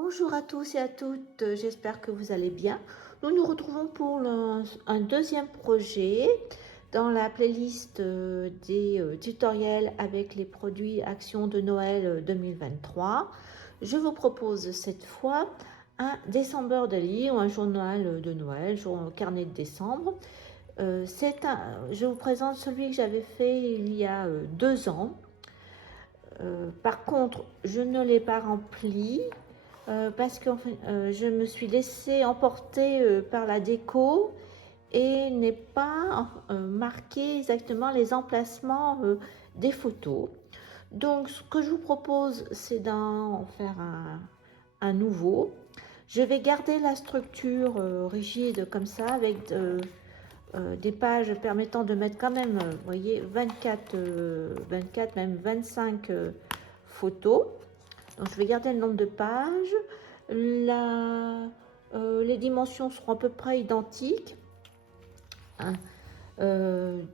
Bonjour à tous et à toutes, j'espère que vous allez bien. Nous nous retrouvons pour un deuxième projet dans la playlist des tutoriels avec les produits Actions de Noël 2023. Je vous propose cette fois un December Daily ou un journal de Noël, journal carnet de décembre. Je vous présente celui que j'avais fait il y a 2 ans. Par contre, je ne l'ai pas rempli parce que je me suis laissée emporter par la déco et n'ai pas marqué exactement les emplacements des photos. Donc, ce que je vous propose, c'est d'en faire un nouveau. Je vais garder la structure rigide comme ça, avec des pages permettant de mettre quand même, vous voyez, 24, même 25 photos. Donc, je vais garder le nombre de pages. Les dimensions seront à peu près identiques. Hein.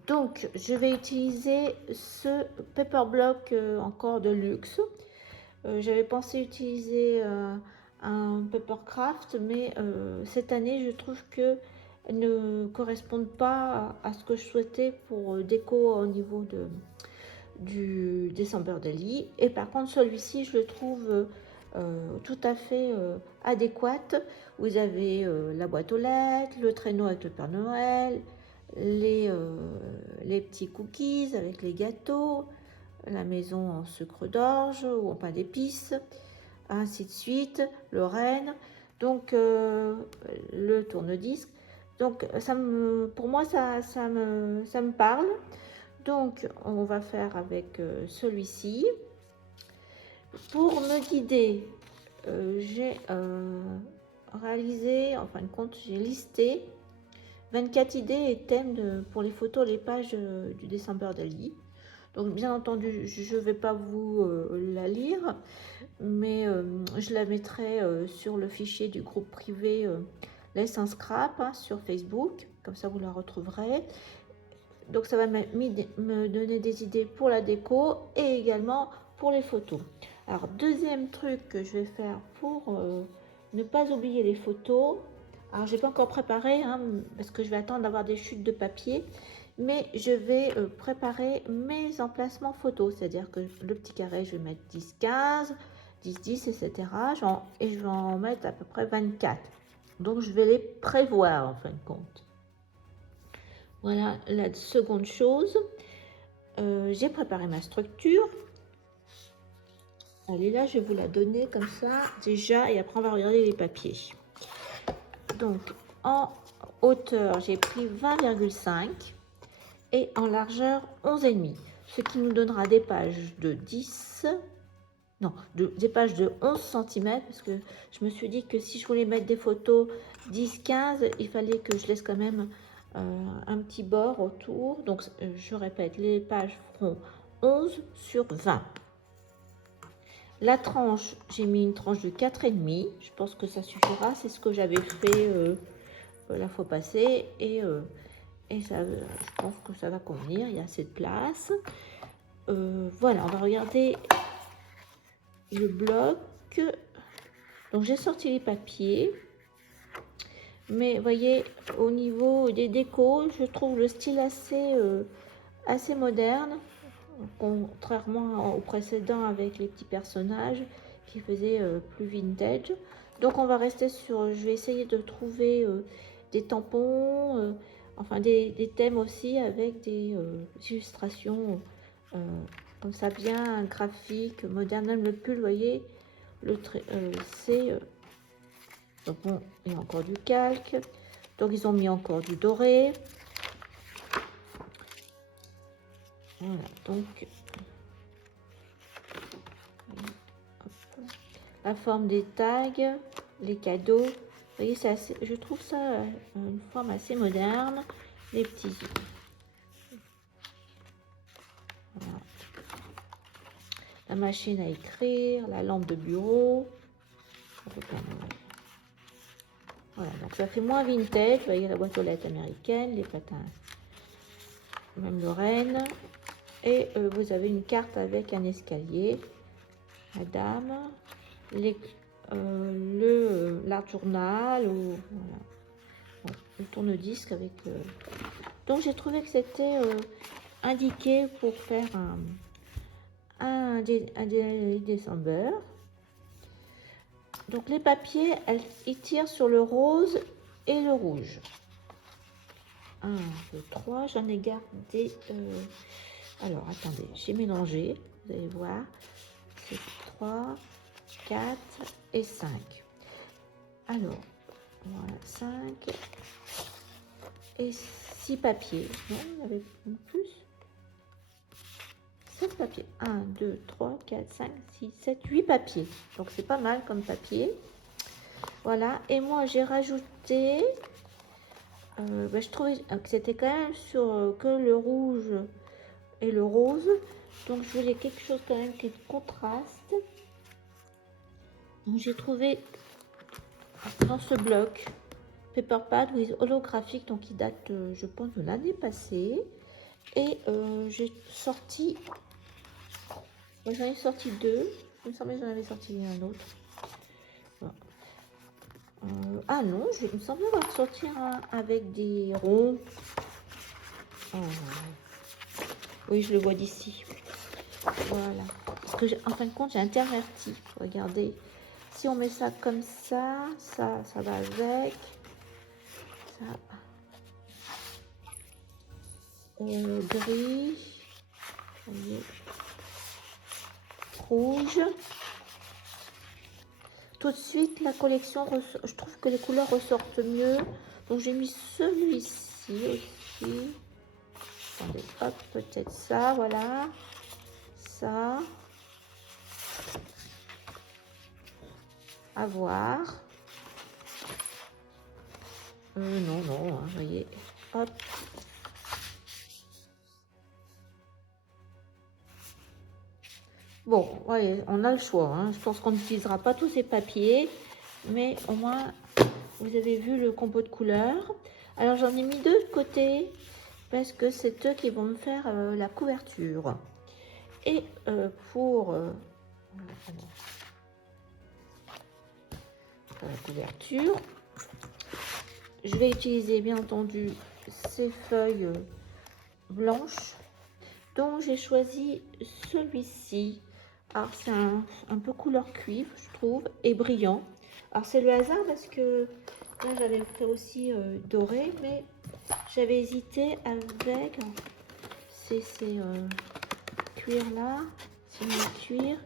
Donc, je vais utiliser ce paper block encore de luxe. J'avais pensé utiliser un papercraft, mais cette année, je trouve que ne correspondent pas à ce que je souhaitais pour déco au niveau du December Daily. Et par contre, celui-ci, je le trouve tout à fait adéquate. Vous avez la boîte aux lettres, le traîneau avec le Père Noël, les petits cookies avec les gâteaux, la maison en sucre d'orge ou en pain d'épices, ainsi de suite, le renne, donc le tourne-disque. Donc pour moi, ça me parle. Donc on va faire avec celui-ci. Pour me guider, j'ai réalisé, en fin de compte, j'ai listé 24 idées et thèmes pour les photos, les pages du December Daily. Donc bien entendu, je ne vais pas vous la lire, mais je la mettrai sur le fichier du groupe privé Lesson Scrap sur Facebook, comme ça vous la retrouverez. Donc ça va me donner des idées pour la déco et également pour les photos. Alors deuxième truc que je vais faire pour ne pas oublier les photos. Alors j'ai pas encore préparé parce que je vais attendre d'avoir des chutes de papier, mais je vais préparer mes emplacements photos, c'est-à-dire que le petit carré je vais mettre 10, 15, 10, 10, etc. Et je vais en mettre à peu près 24. Donc je vais les prévoir en fin de compte. Voilà la seconde chose. J'ai préparé ma structure. Allez, là, je vais vous la donner comme ça, déjà, et après, on va regarder les papiers. Donc, en hauteur, j'ai pris 20,5 et en largeur, 11,5. Ce qui nous donnera des pages de 10, non, des pages de 11 cm, parce que je me suis dit que si je voulais mettre des photos 10-15, il fallait que je laisse quand même un petit bord autour. Donc, je répète, les pages feront 11 sur 20. La tranche, j'ai mis une tranche de 4,5. Je pense que ça suffira. C'est ce que j'avais fait la fois passée. Et ça, je pense que ça va convenir. Il y a assez de place. Voilà, on va regarder le bloc. Donc, j'ai sorti les papiers. Mais vous voyez, au niveau des décos, je trouve le style assez moderne, contrairement au précédent avec les petits personnages qui faisaient plus vintage. Donc on va rester sur, je vais essayer de trouver des tampons, enfin des thèmes aussi avec des illustrations comme ça bien graphique, moderne. Même le pull, vous voyez, c'est donc bon, il y a encore du calque. Donc ils ont mis encore du doré. Voilà, donc la forme des tags, les cadeaux. Vous voyez, je trouve ça une forme assez moderne. Les petits yeux. Voilà. La machine à écrire, la lampe de bureau. Voilà, donc ça fait moins vintage. Vous voyez la boîte aux lettres américaine, les patins, même le renne. Et vous avez une carte avec un escalier. Madame, l'art journal ou voilà, bon, le tourne-disque avec. Donc j'ai trouvé que c'était indiqué pour faire un December. Donc les papiers, ils tirent sur le rose et le rouge. 1, 2, 3, j'en ai gardé. Alors attendez, j'ai mélangé, vous allez voir. C'est 3, 4 et 5. Alors, voilà, 5 et 6 papiers. Non, il y avait plus. 7 papiers. 1, 2, 3, 4, 5, 6, 7, 8 papiers. Donc c'est pas mal comme papier. Voilà, et moi j'ai rajouté, je trouvais que c'était quand même sur que le rouge et le rose. Donc je voulais quelque chose quand même qui contraste. Donc j'ai trouvé dans ce bloc Paper Pad with holographique, donc il date je pense de l'année passée. Et j'ai sorti, j'en ai sorti 2. Il me semblait que j'en avais sorti un autre. Voilà. Ah non, il me semblait avoir sorti un avec des ronds. Oh. Oui, je le vois d'ici. Voilà. Parce que en fin de compte, j'ai interverti. Regardez. Si on met ça comme ça, ça va avec. Ça. Gris. Voyez. Rouge. Tout de suite, la collection, je trouve que les couleurs ressortent mieux. Donc, j'ai mis celui-ci aussi. Attendez, hop, peut-être ça, voilà. Ça. À voir. Non, non, hein, vous voyez. Hop. Bon, voyez, on a le choix. Hein. Je pense qu'on n'utilisera pas tous ces papiers. Mais au moins, vous avez vu le combo de couleurs. Alors, j'en ai mis 2 de côté. Parce que c'est eux qui vont me faire la couverture. Et pour la couverture, je vais utiliser bien entendu ces feuilles blanches. Donc j'ai choisi celui-ci. Alors c'est un peu couleur cuivre, je trouve, et brillant. Alors c'est le hasard parce que là j'avais fait aussi doré, mais j'avais hésité avec ces cuir là, c'est mon cuir,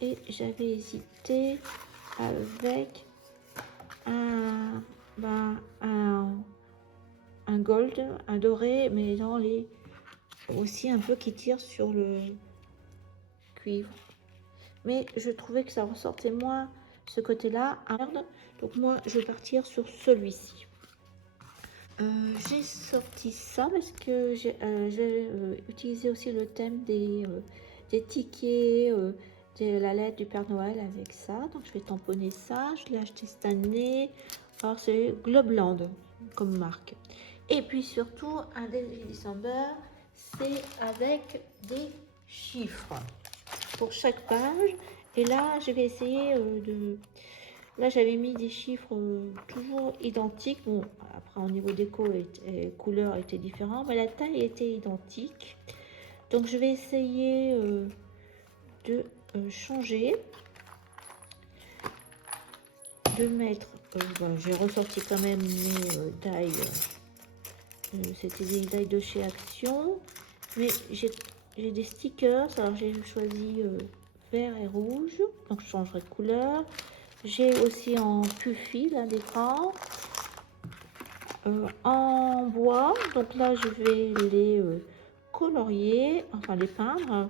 et j'avais hésité avec un gold, un doré, mais dans les aussi un peu qui tire sur le cuivre. Mais je trouvais que ça ressortait moins ce côté-là. Donc moi, je vais partir sur celui-ci. J'ai sorti ça parce que j'ai utilisé aussi le thème des tickets, de la lettre du Père Noël avec ça. Donc je vais tamponner ça. Je l'ai acheté cette année. Alors c'est Globeland comme marque. Et puis surtout, un des December, c'est avec des chiffres pour chaque page. Et là, je vais essayer de... Là, j'avais mis des chiffres toujours identiques. Bon, après, au niveau déco et couleur était différent, mais la taille était identique. Donc, je vais essayer de changer. De mettre... j'ai ressorti quand même mes tailles. C'était des tailles de chez Action. Mais j'ai des stickers. Alors, j'ai choisi vert et rouge. Donc, je changerai de couleur. J'ai aussi en puffy là d'écran, en bois. Donc là, je vais les colorier, enfin les peindre.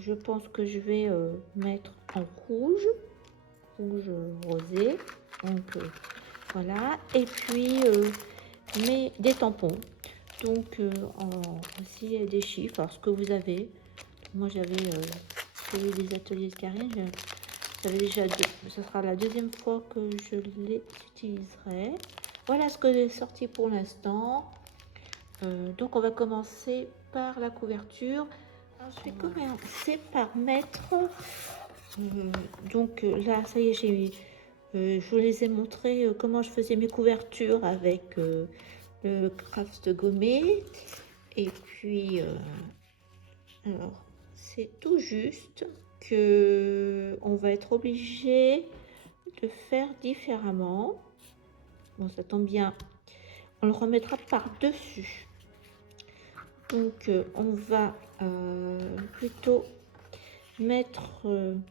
Je pense que je vais mettre en rouge rosé. Donc voilà. Et puis des tampons. Donc aussi des chiffres. Alors ce que vous avez. Moi j'avais celui des ateliers de Karine. J'avais déjà dit, ce sera la deuxième fois que je les utiliserai. Voilà ce que j'ai sorti pour l'instant. Donc on va commencer par la couverture. Alors, je vais commencer par mettre Donc là, ça y est, je vous les ai montré comment je faisais mes couvertures avec le craft gommé. Et puis, alors, c'est tout juste que on va être obligé de faire différemment. Bon, ça tombe bien, on le remettra par-dessus. Donc, on va plutôt mettre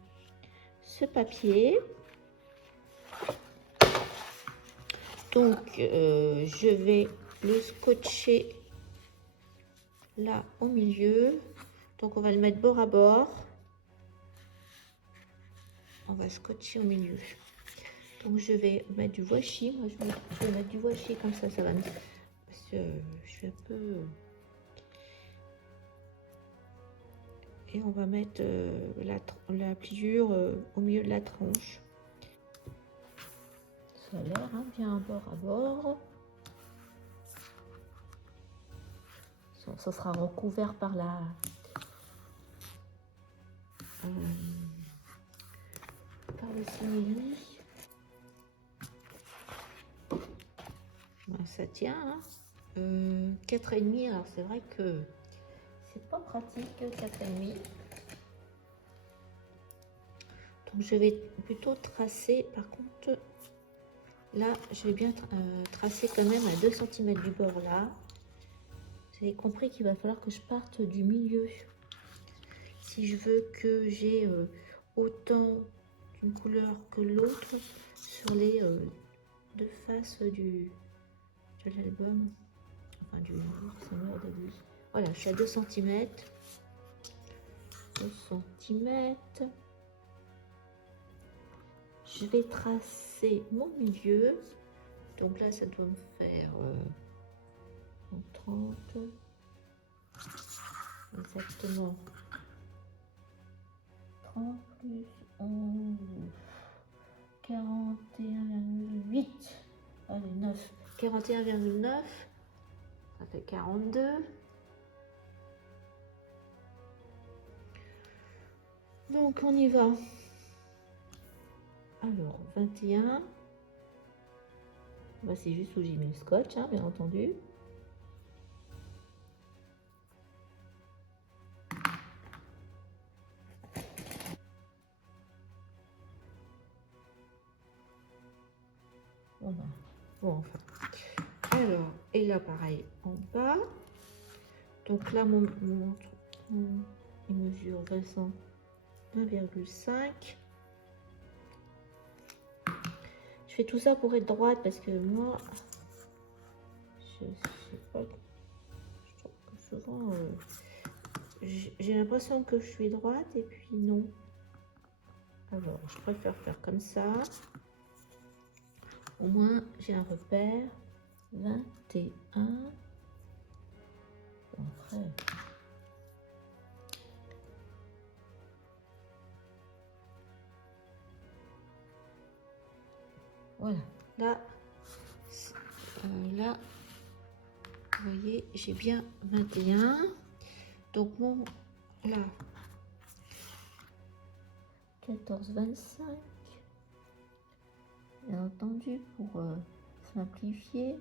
ce papier. Donc, je vais le scotcher là au milieu. Donc, on va le mettre bord à bord. On va scotcher au milieu. Donc, je vais mettre du washi. Moi, je vais mettre du washi comme ça va me... Parce que je suis un peu... Et on va mettre la pliure au milieu de la tranche. Ça a l'air hein, bien bord à bord. Ça sera recouvert par le simili. Ben, ça tient. Hein. 4,5. Alors c'est vrai que c'est pas pratique 4,5. Donc je vais plutôt tracer. Par contre, là, je vais bien tracer quand même à 2 cm du bord là. Vous avez compris qu'il va falloir que je parte du milieu. Si je veux que j'ai autant d'une couleur que l'autre sur les deux faces de l'album. Enfin, du de voilà, je suis à 2 cm. 2 cm. Je vais tracer mon milieu. Donc là, ça doit me faire 30. Exactement. 30 plus 11. 41,8. Allez, 9. 41,9. Ça fait 42. Donc, on y va. Alors, 21. Bah, c'est juste où j'ai mis le scotch, hein, bien entendu. Bon, enfin. Alors, et là, pareil, en bas. Donc là, il mesure 1,5. Je fais tout ça pour être droite parce que moi, je sais pas. Je trouve que souvent, j'ai l'impression que je suis droite et puis non. Alors, je préfère faire comme ça. Au moins, j'ai un repère. 21. Bon, après. Voilà. Là, là, vous voyez, j'ai bien 21. Donc, mon, là, 14, 25. Bien entendu, pour simplifier.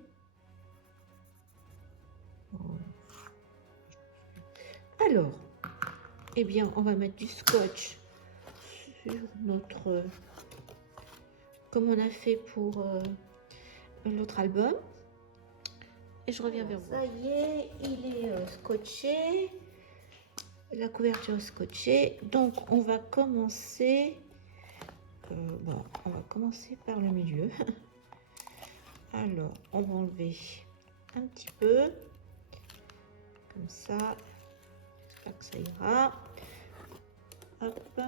Alors, eh bien, on va mettre du scotch sur notre... comme on a fait pour l'autre album. Et je reviens vers vous. Ça y est, il est scotché. La couverture est scotchée. Donc, on va commencer... bon, on va commencer par le milieu. Alors, on va enlever un petit peu. Comme ça. J'espère que ça ira. Hop.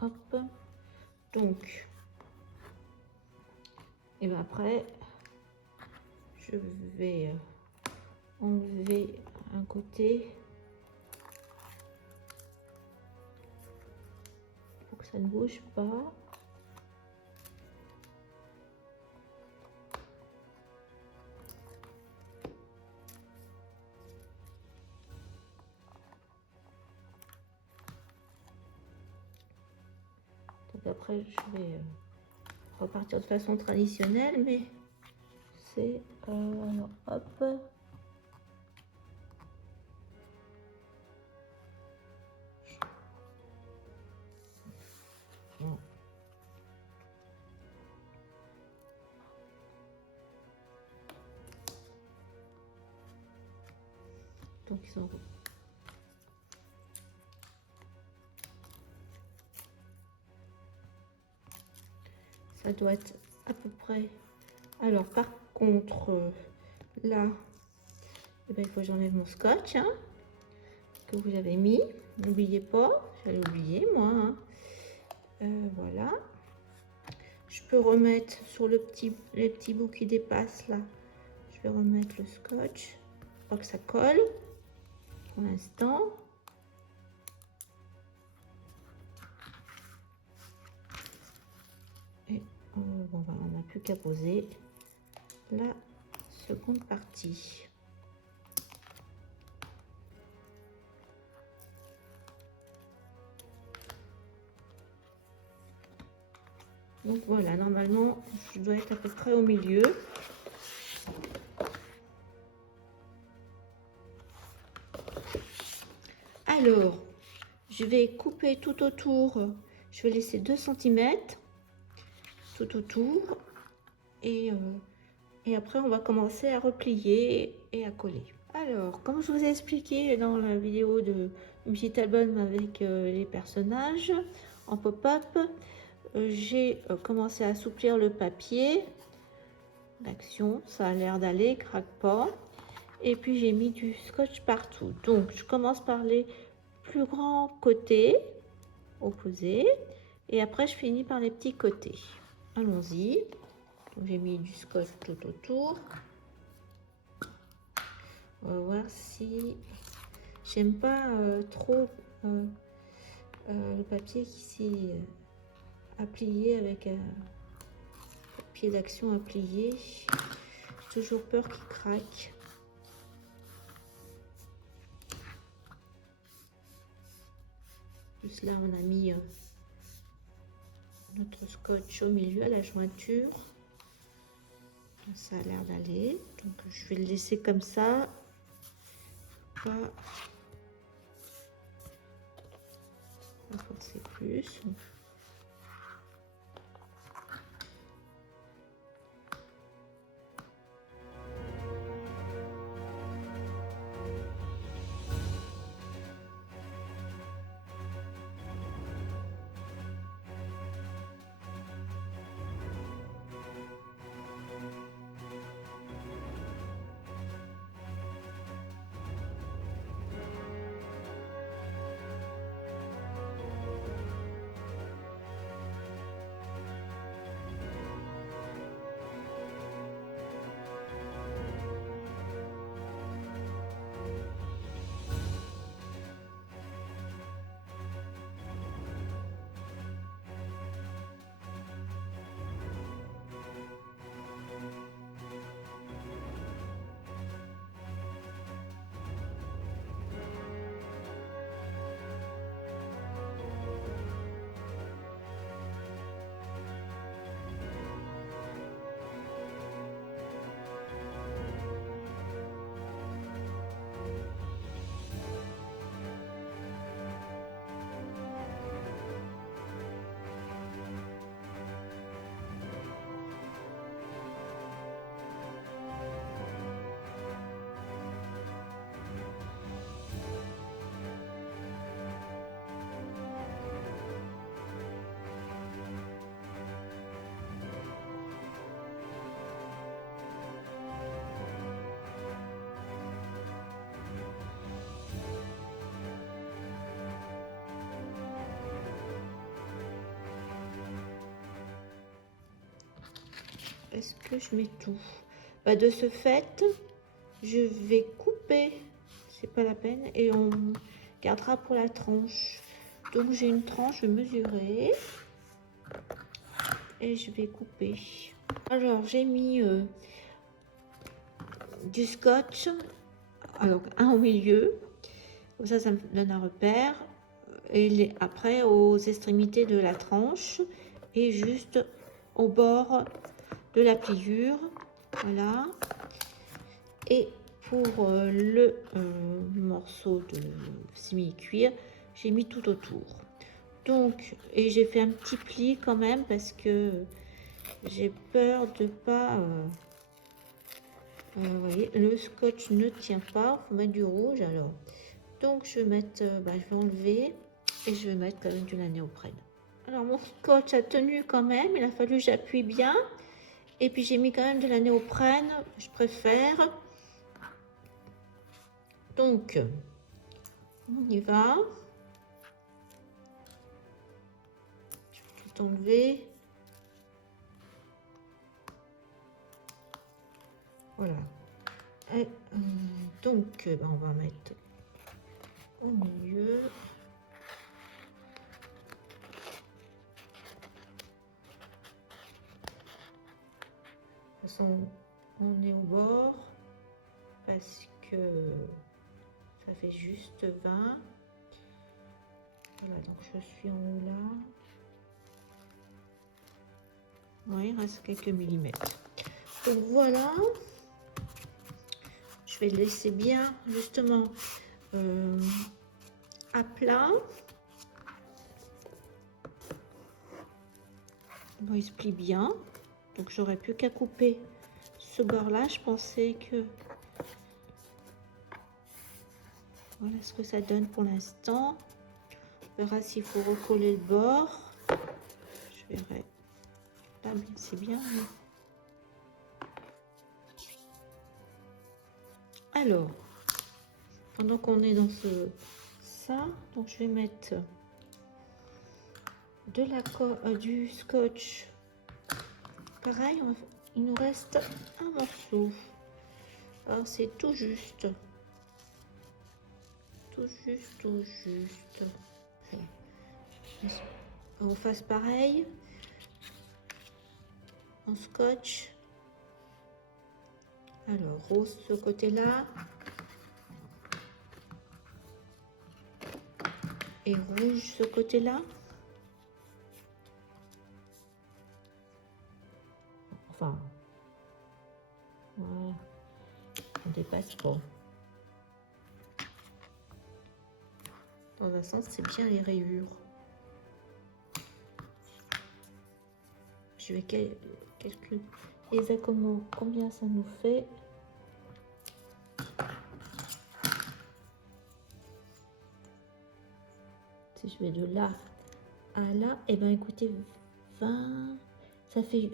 Hop. Donc, et bien après, je vais enlever un côté pour que ça ne bouge pas. après je vais repartir de façon traditionnelle, mais c'est alors hop. Bon. Donc ils sont ça doit être à peu près. Alors par contre là eh ben, il faut que j'enlève mon scotch hein, que vous avez mis, n'oubliez pas, j'allais oublier moi hein. Voilà, je peux remettre sur les petits bouts qui dépassent là, je vais remettre le scotch pour que ça colle pour l'instant. Et bon, on n'a plus qu'à poser la seconde partie. Donc voilà, normalement je dois être à peu près au milieu. Alors je vais couper tout autour, je vais laisser 2 cm tout autour et après on va commencer à replier et à coller. Alors comme je vous ai expliqué dans la vidéo de une petite album avec les personnages en pop-up, j'ai commencé à assouplir le papier d'action, ça a l'air d'aller, craque pas, et puis j'ai mis du scotch partout. Donc je commence par les plus grands côtés opposés et après je finis par les petits côtés. Allons-y. J'ai mis du scotch tout autour. On va voir si j'aime pas trop le papier qui s'est à plier avec un papier d'action à plier. J'ai toujours peur qu'il craque. Plus là on a mis notre scotch au milieu à la jointure. Ça a l'air d'aller, donc je vais le laisser comme ça, pas forcer plus. Est-ce que je mets tout? Bah, de ce fait, je vais couper, c'est pas la peine, et on gardera pour la tranche. Donc j'ai une tranche, je vais mesurer et je vais couper. Alors j'ai mis du scotch, alors un au milieu, comme ça me donne un repère, et après aux extrémités de la tranche, et juste au bord de la pliure. Voilà. Et pour le morceau de simili-cuir, j'ai mis tout autour. Donc, et j'ai fait un petit pli quand même parce que j'ai peur de pas... vous voyez, le scotch ne tient pas, il faut mettre du rouge alors. Donc je vais mettre, je vais enlever et je vais mettre quand même de la néoprène. Alors mon scotch a tenu quand même, il a fallu que j'appuie bien. Et puis j'ai mis quand même de la néoprène, je préfère. Donc, on y va. Je vais tout enlever. Voilà. Et, donc, on va mettre au milieu. De toute façon, on est au bord parce que ça fait juste 20. Voilà, donc je suis en haut là. Ouais, il reste quelques millimètres. Donc voilà. Je vais le laisser bien justement à plat. Bon, il se plie bien. Donc j'aurais plus qu'à couper ce bord là. Je pensais que voilà ce que ça donne pour l'instant. On verra s'il faut recoller le bord. Je verrai. Là, c'est bien. Alors, pendant qu'on est dans ça, donc je vais mettre de la du scotch. Pareil, il nous reste un morceau. Alors c'est tout juste. Tout juste, tout juste. On fasse pareil. En scotch. Alors, rose ce côté-là. Et rouge ce côté-là. Enfin, voilà. On dépasse pas. Dans un sens, c'est bien les rayures. Je vais calculer exactement combien ça nous fait. Si je vais de là à là, et ben écoutez, 20, ça fait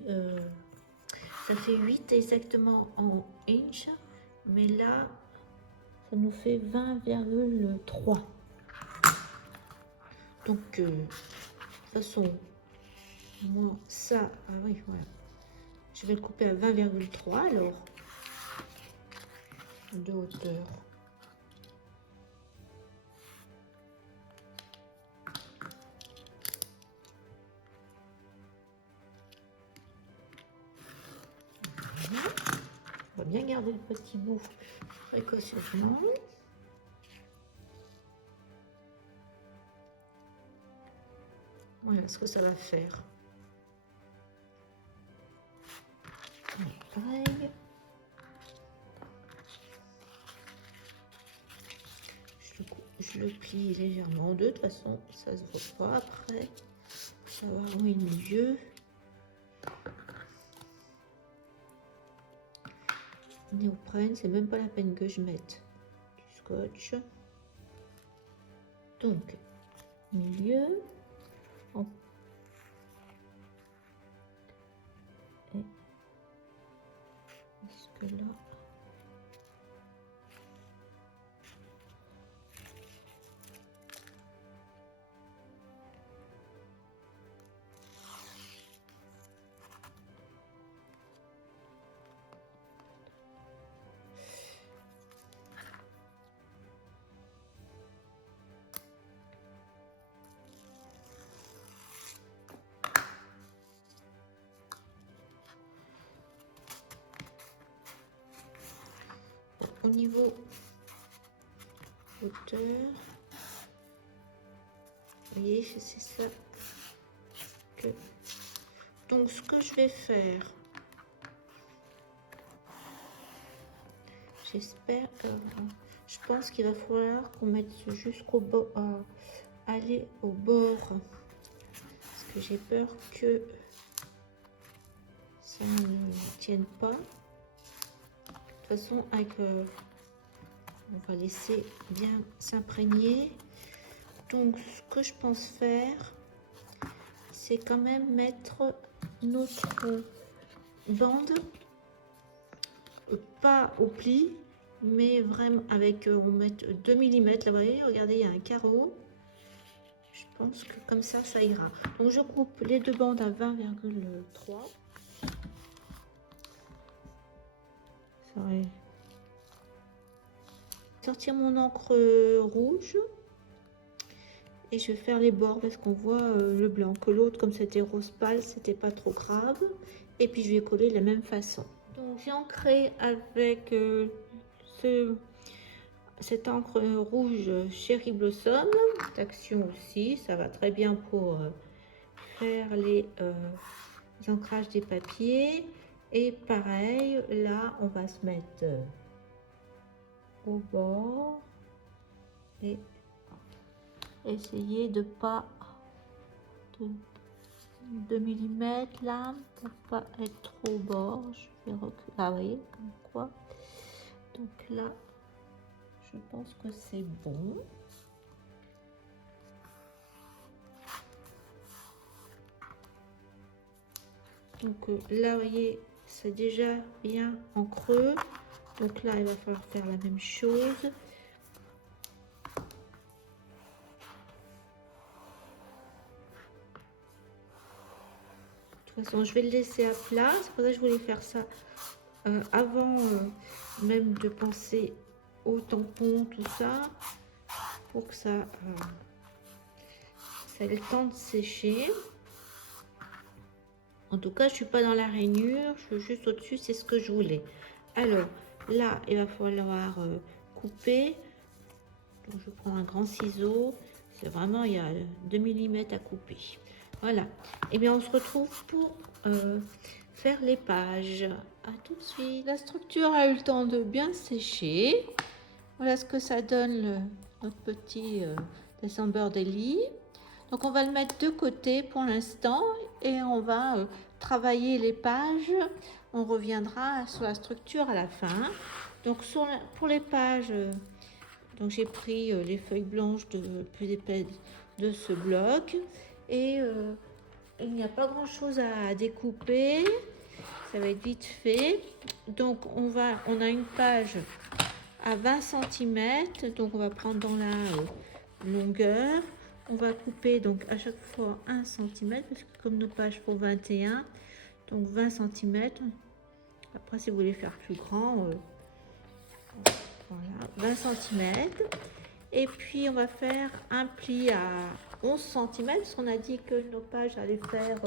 8 exactement en inch, mais là, ça nous fait 20,3. Donc, de toute façon, moi, ça, ah oui, voilà. Je vais le couper à 20,3 alors, de hauteur. Voilà. On va bien garder le petit bout précautionneusement. Voilà ce que ça va faire. Pareil. Je le plie légèrement en deux. De toute façon, ça se voit pas après. Ça va au milieu. Néoprène, c'est même pas la peine que je mette du scotch. Donc, milieu. Et est-ce que là... Au niveau hauteur, vous voyez, c'est ça que Donc ce que je vais faire, j'espère, je pense qu'il va falloir qu'on mette jusqu'au bord, aller au bord, parce que j'ai peur que ça ne tienne pas. De toute façon, avec, on va laisser bien s'imprégner. Donc ce que je pense faire, c'est quand même mettre notre bande pas au pli, mais vraiment avec, on met 2 mm, là vous voyez, regardez, il y a un carreau. Je pense que comme ça ira. Donc je coupe les deux bandes à 20,3. Ça va sortir mon encre rouge et je vais faire les bords parce qu'on voit le blanc. Que l'autre, comme c'était rose pâle, c'était pas trop grave. Et puis je vais coller de la même façon. Donc j'ai ancré avec cette encre rouge Cherry Blossom d'action aussi. Ça va très bien pour faire les ancrages des papiers. Et pareil, là on va se mettre au bord et essayer de pas de 2 mm là pour pas être trop au bord. Je vais reculer, ah, vous voyez, comme quoi. Donc là je pense que c'est bon. Donc là vous voyez, c'est déjà bien en creux. Donc là il va falloir faire la même chose. De toute façon je vais le laisser à plat, c'est pour ça que je voulais faire ça avant même de penser au tampon, tout ça, pour que ça ait le temps de sécher. En tout cas je suis pas dans la rainure, je suis juste au dessus, c'est ce que je voulais. Alors là il va falloir couper. Donc je prends un grand ciseau, c'est vraiment, il y a 2 mm à couper. Voilà, et bien on se retrouve pour faire les pages. À tout de suite. La structure a eu le temps de bien sécher. Voilà ce que ça donne notre petit December Daily. Donc on va le mettre de côté pour l'instant et on va travailler les pages. On reviendra sur la structure à la fin. Donc pour les pages, donc j'ai pris les feuilles blanches plus épais de ce bloc et il n'y a pas grand chose à découper, ça va être vite fait. Donc on a une page à 20 cm, donc on va prendre dans la longueur, on va couper donc à chaque fois 1 cm parce que comme nos pages font 21, donc 20 cm. Après si vous voulez faire plus grand, voilà, 20 cm. Et puis on va faire un pli à 11 cm parce qu'on a dit que nos pages allaient faire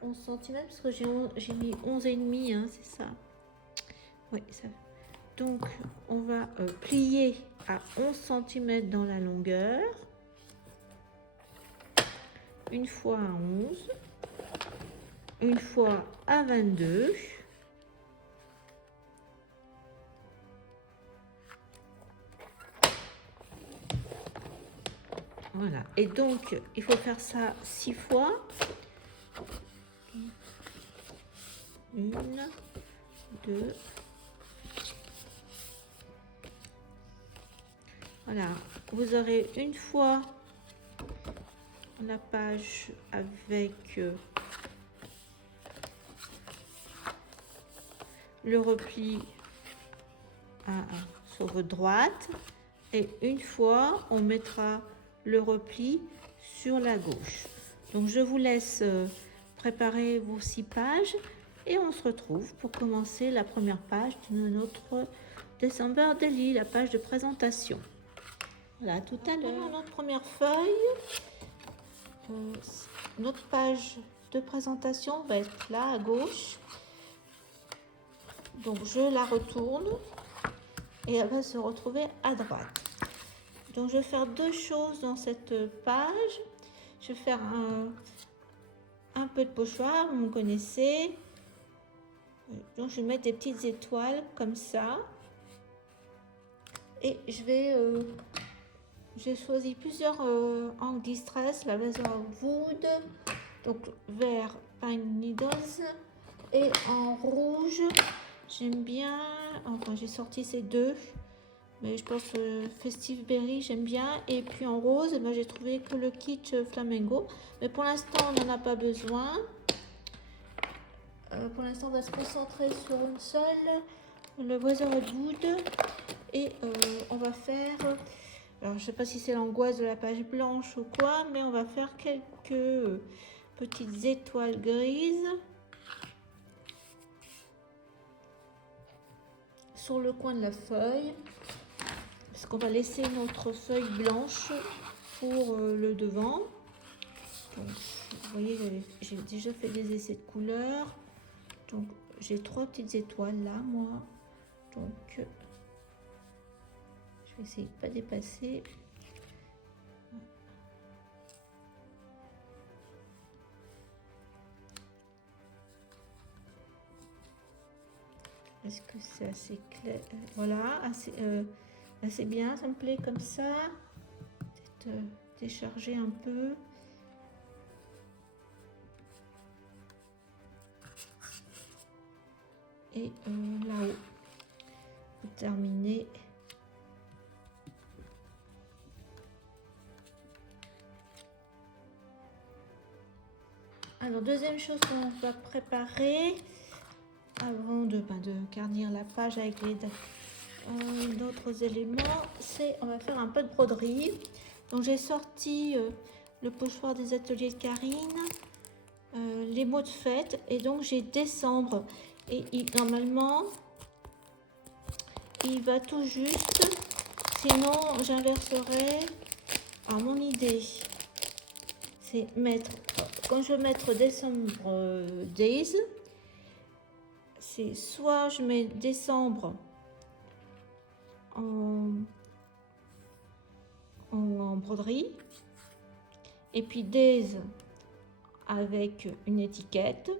11 cm parce que j'ai mis 11,5, hein, c'est ça. Oui, ça. Donc on va plier à 11 cm dans la longueur, une fois à 11, une fois à 22. Voilà, et donc il faut faire ça 6 fois. 1, 2. Voilà, vous aurez une fois la page avec le repli sur votre droite et une fois on mettra le repli sur la gauche. Donc je vous laisse préparer vos 6 pages et on se retrouve pour commencer la première page de notre December Daily, la page de présentation. Voilà, tout à l'heure. Notre première feuille, notre page de présentation va être là à gauche. Donc je la retourne et elle va se retrouver à droite. Donc je vais faire deux choses dans cette page. Je vais faire un peu de pochoir, vous me connaissez. Donc je vais mettre des petites étoiles comme ça. Et j'ai choisi plusieurs angles distress, la maison wood, donc vert pine needles, et en rouge j'aime bien, enfin j'ai sorti ces deux, mais je pense Festive Berry j'aime bien, et puis en rose ben, j'ai trouvé que le kitsch flamingo, mais pour l'instant on n'en a pas besoin. Pour l'instant on va se concentrer sur une seule, le Weathered Wood, et on va faire, alors je sais pas si c'est l'angoisse de la page blanche ou quoi, mais on va faire quelques petites étoiles grises sur le coin de la feuille, parce qu'on va laisser notre feuille blanche pour le devant. Donc, vous voyez, j'ai déjà fait des essais de couleurs, donc j'ai 3 petites étoiles là, moi, donc je vais essayer de pas dépasser. Est-ce que c'est assez clair? Voilà, assez bien, ça me plaît comme ça. Peut-être décharger un peu. Et là-haut, pour terminer. Alors, deuxième chose qu'on va préparer avant de garnir la page avec les d'autres éléments, c'est on va faire un peu de broderie. Donc j'ai sorti le pochoir des ateliers de Karine, les mots de fête, et donc j'ai décembre, et normalement il va tout juste, sinon j'inverserai. Alors mon idée c'est mettre, quand je vais mettre décembre days, c'est soit je mets décembre en broderie, et puis days avec une étiquette,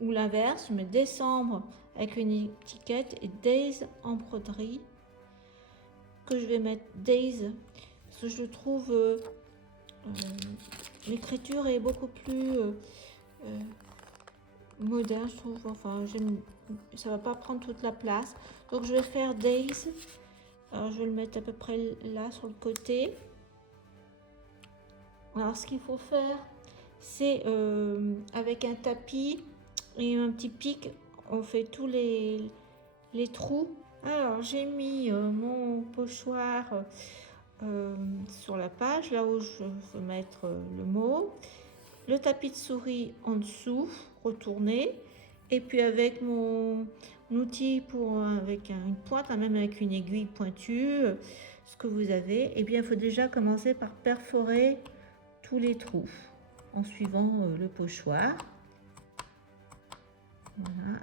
ou l'inverse, je mets décembre avec une étiquette et days en broderie, que je vais mettre days parce que je trouve l'écriture est beaucoup plus moderne, je trouve. Enfin, ça va pas prendre toute la place, donc je vais faire days. Alors je vais le mettre à peu près là sur le côté. Alors ce qu'il faut faire, c'est avec un tapis et un petit pic, on fait tous les trous. Alors j'ai mis mon pochoir sur la page, là où je veux mettre le mot, le tapis de souris en dessous, retourné, et puis avec mon outil avec une pointe, même avec une aiguille pointue, ce que vous avez, et bien il faut déjà commencer par perforer tous les trous en suivant le pochoir. Voilà.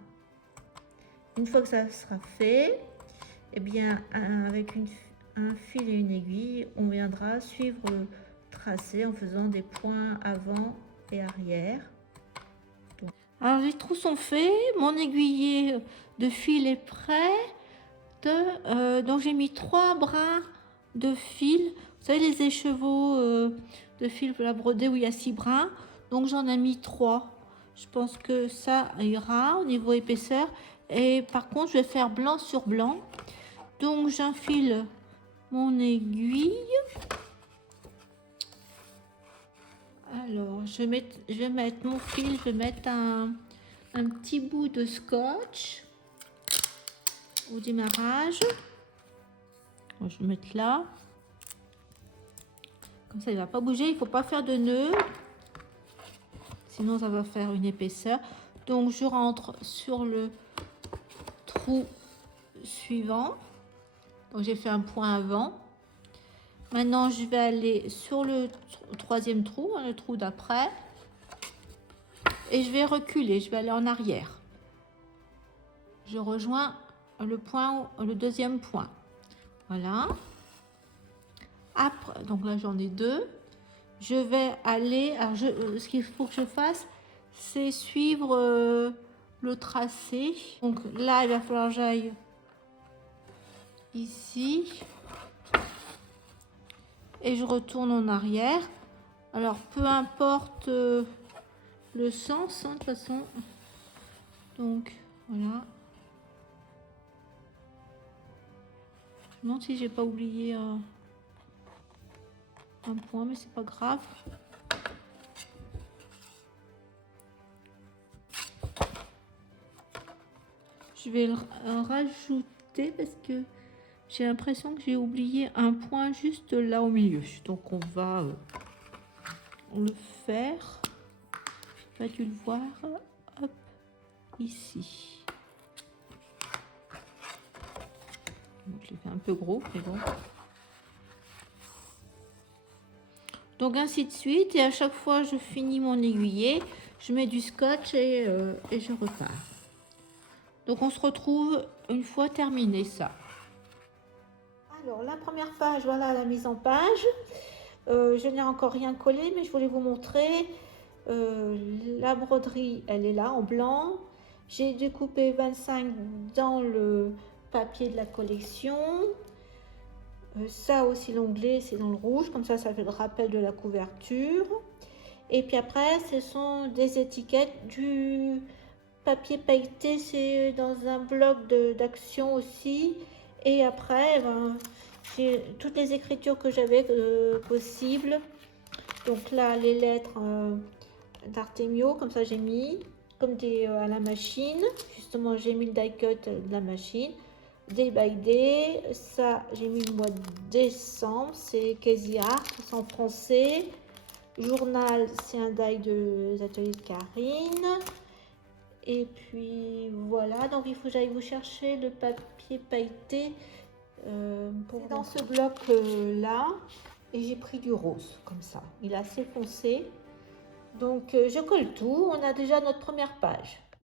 Une fois que ça sera fait, et bien avec un fil et une aiguille, on viendra suivre le tracé en faisant des points avant et arrière. Alors les trous sont faits, mon aiguillet de fil est prêt. Donc j'ai mis 3 brins de fil. Vous savez les écheveaux de fil pour la broder où il y a 6 brins. Donc j'en ai mis 3. Je pense que ça ira au niveau épaisseur. Et par contre je vais faire blanc sur blanc. Donc j'enfile mon aiguille. Alors je vais mettre mon fil, je vais mettre un petit bout de scotch au démarrage. Je vais mettre là. Comme ça il ne va pas bouger, il ne faut pas faire de nœud. Sinon ça va faire une épaisseur. Donc je rentre sur le trou suivant. Donc j'ai fait un point avant. Maintenant je vais aller sur le troisième trou, le trou d'après. Et je vais reculer, je vais aller en arrière. Je rejoins le deuxième point. Voilà. Après, donc là j'en ai 2. Je vais aller, alors ce qu'il faut que je fasse, c'est suivre le tracé. Donc là, il va falloir que j'aille ici. Et je retourne en arrière. Alors, peu importe le sens, hein, de toute façon. Donc, voilà. Je me demande si j'ai pas oublié un point, mais c'est pas grave. Je vais le rajouter parce que j'ai l'impression que j'ai oublié un point juste là au milieu. Donc on va le faire. Tu vas dû le voir. Hop, ici. Donc, je l'ai fait un peu gros, mais bon. Donc ainsi de suite. Et à chaque fois, je finis mon aiguillet. Je mets du scotch et je repars. Donc on se retrouve une fois terminé ça. Alors la première page, voilà la mise en page. Je n'ai encore rien collé, mais je voulais vous montrer. La broderie, elle est là en blanc. J'ai découpé 25 dans le papier de la collection. Ça aussi, l'onglet, c'est dans le rouge. Comme ça fait le rappel de la couverture. Et puis après, ce sont des étiquettes du papier pailleté. C'est dans un bloc d'action aussi. Et après, j'ai toutes les écritures que j'avais possibles. Donc là, les lettres d'Artemio, comme ça j'ai mis, comme des à la machine. Justement, j'ai mis le die cut de la machine. Day by Day, ça j'ai mis le mois de décembre, c'est Casey Art, c'est en français. Journal, c'est un die des ateliers de Karine. Et puis voilà, donc il faut que j'aille vous chercher le papier pailleté c'est dans ce bloc là. Et j'ai pris du rose, comme ça. Il est assez foncé. Donc je colle tout, on a déjà notre première page.